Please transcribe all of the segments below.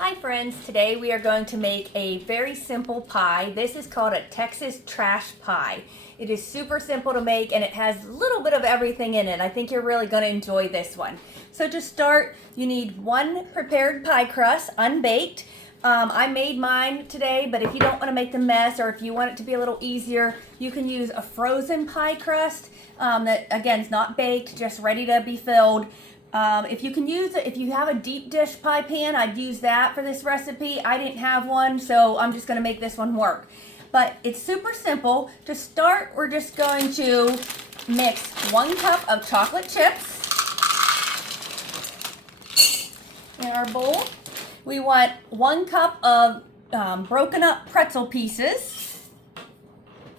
Hi friends, today we are going to make a very simple pie. This is called a Texas trash pie. It is super simple to make and it has a little bit of everything in it. I think you're really going to enjoy this one. So to start, you need one prepared pie crust, unbaked. I made mine today, but if you don't want to make the mess or if you want it to be a little easier, you can use a frozen pie crust that again is not baked, just ready to be filled. If you have a deep dish pie pan, I'd use that for this recipe. I didn't have one, so I'm just going to make this one work. But it's super simple. To start, we're just going to mix 1 cup of chocolate chips in our bowl. We want 1 cup of broken up pretzel pieces.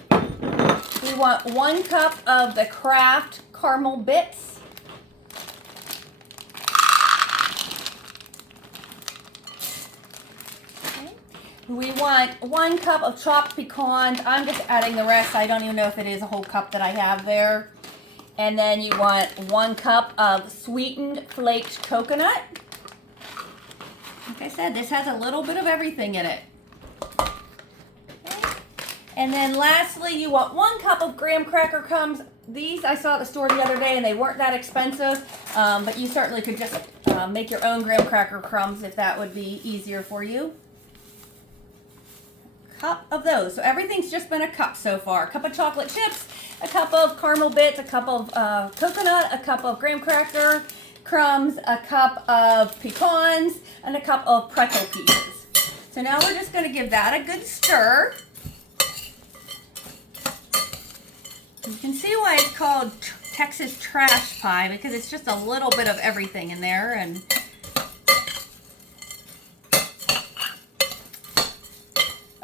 We want 1 cup of the Kraft caramel bits. We want 1 cup of chopped pecans. I'm just adding the rest. I don't even know if it is a whole cup that I have there. And then you want 1 cup of sweetened flaked coconut. Like I said, this has a little bit of everything in it. Okay. And then lastly, you want 1 cup of graham cracker crumbs. These I saw at the store the other day and they weren't that expensive, but you certainly could just make your own graham cracker crumbs if that would be easier for you. Cup of those. So everything's just been a cup so far. A cup of chocolate chips, a cup of caramel bits, a cup of coconut, a cup of graham cracker crumbs, a cup of pecans, and a cup of pretzel pieces. So now we're just going to give that a good stir. You can see why it's called Texas trash pie, because it's just a little bit of everything in there. And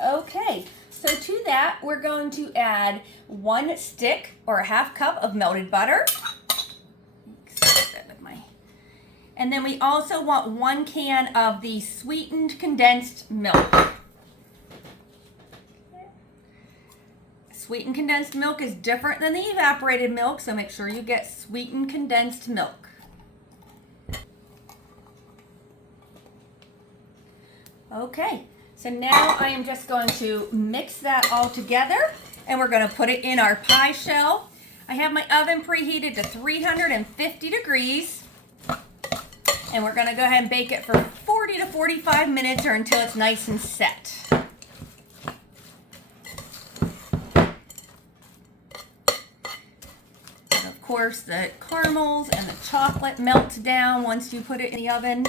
okay, so to that, we're going to add 1 stick or a 1/2 cup of melted butter. And then we also want 1 can of the sweetened condensed milk. Sweetened condensed milk is different than the evaporated milk, so make sure you get sweetened condensed milk. Okay. So now I am just going to mix that all together and we're going to put it in our pie shell. I have my oven preheated to 350 degrees and we're going to go ahead and bake it for 40 to 45 minutes or until it's nice and set. And of course, the caramels and the chocolate melts down once you put it in the oven.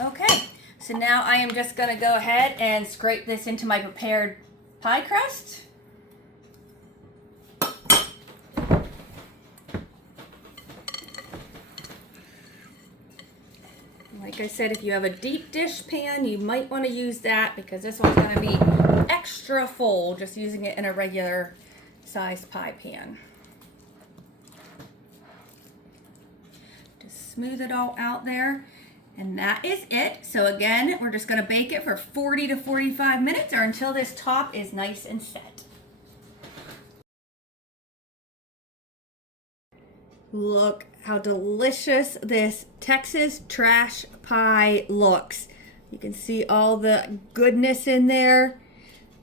Okay, so now I am just going to go ahead and scrape this into my prepared pie crust. Like I said, if you have a deep dish pan, you might want to use that because this one's going to be extra full just using it in a regular sized pie pan. Just smooth it all out there. And that is it. So again, we're just going to bake it for 40 to 45 minutes or until this top is nice and set. Look how delicious this Texas trash pie looks. You can see all the goodness in there.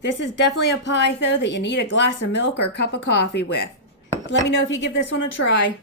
This is definitely a pie though that you need a glass of milk or a cup of coffee with. Let me know if you give this one a try.